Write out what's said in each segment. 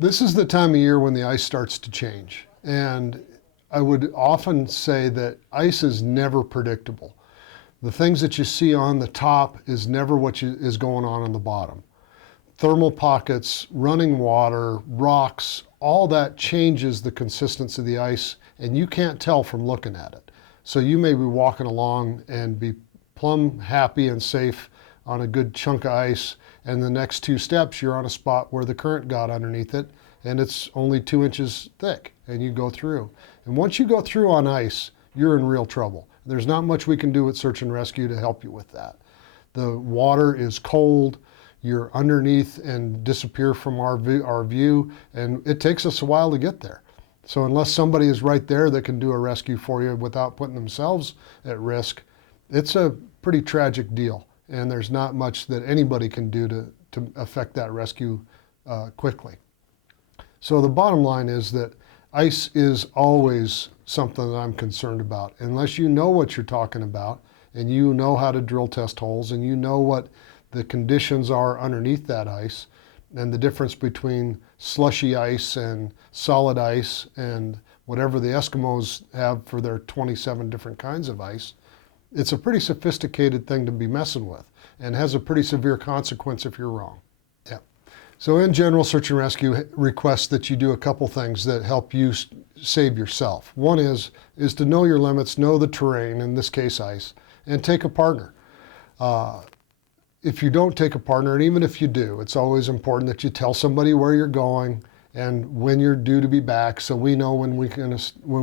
This is the time of year when the ice starts to change. And I would often say that ice is never predictable. The things that you see on the top is never what is going on the bottom. Thermal pockets, running water, rocks, all that changes the consistency of the ice, and you can't tell from looking at it. So you may be walking along and be plumb happy and safe on a good chunk of ice, and the next two steps you're on a spot where the current got underneath it and it's only 2 inches thick, and you go through. And once you go through on ice, you're in real trouble. There's not much we can do with search and rescue to help you with that. The water is cold, you're underneath and disappear from our view, and it takes us a while to get there. So unless somebody is right there that can do a rescue for you without putting themselves at risk, it's a pretty tragic deal. And there's not much that anybody can do to affect that rescue quickly. So the bottom line is that ice is always something that I'm concerned about. Unless you know what you're talking about, and you know how to drill test holes, and you know what the conditions are underneath that ice, and the difference between slushy ice and solid ice and whatever the Eskimos have for their 27 different kinds of ice, it's a pretty sophisticated thing to be messing with, and has a pretty severe consequence if you're wrong. Yeah. So in general, search and rescue requests that you do a couple things that help you save yourself. One is to know your limits, know the terrain, in this case ice, and take a partner. If you don't take a partner, and even if you do, it's always important that you tell somebody where you're going and when you're due to be back, so we know when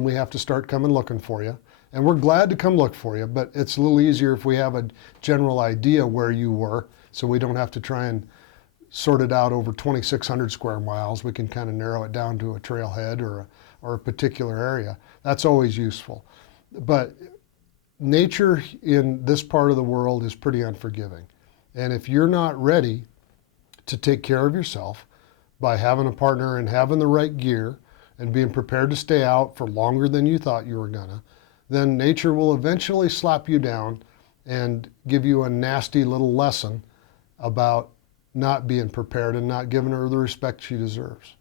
we have to start coming looking for you. And we're glad to come look for you, but it's a little easier if we have a general idea where you were, so we don't have to try and sort it out over 2,600 square miles. We can kind of narrow it down to a trailhead or a particular area. That's always useful. But nature in this part of the world is pretty unforgiving. And if you're not ready to take care of yourself by having a partner and having the right gear and being prepared to stay out for longer than you thought you were gonna, then nature will eventually slap you down and give you a nasty little lesson about not being prepared and not giving her the respect she deserves.